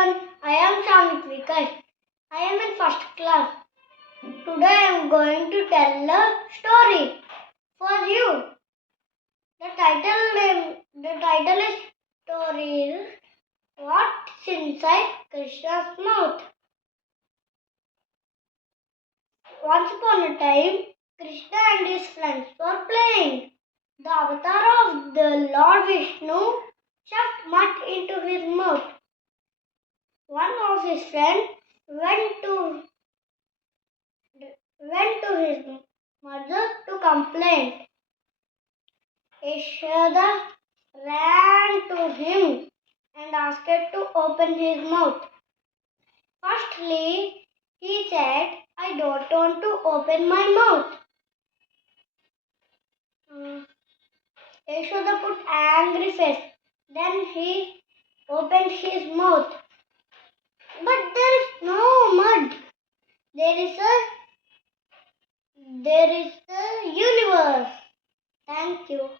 everyone, I am vikas. I am in first class. Today I am going to tell a story for you. The title is story is What's Inside Krishna's Mouth. Once upon a time, Krishna and his friends were playing. The avatar of the Lord Vishnu shoved mud into his mouth. One of his friends went to his mother to complain. Yashoda ran to him and asked to open his mouth. Firstly, he said, I don't want to open my mouth. Yashoda put angry face. Then he opened his mouth. But there is no mud. There is a universe. Thank you.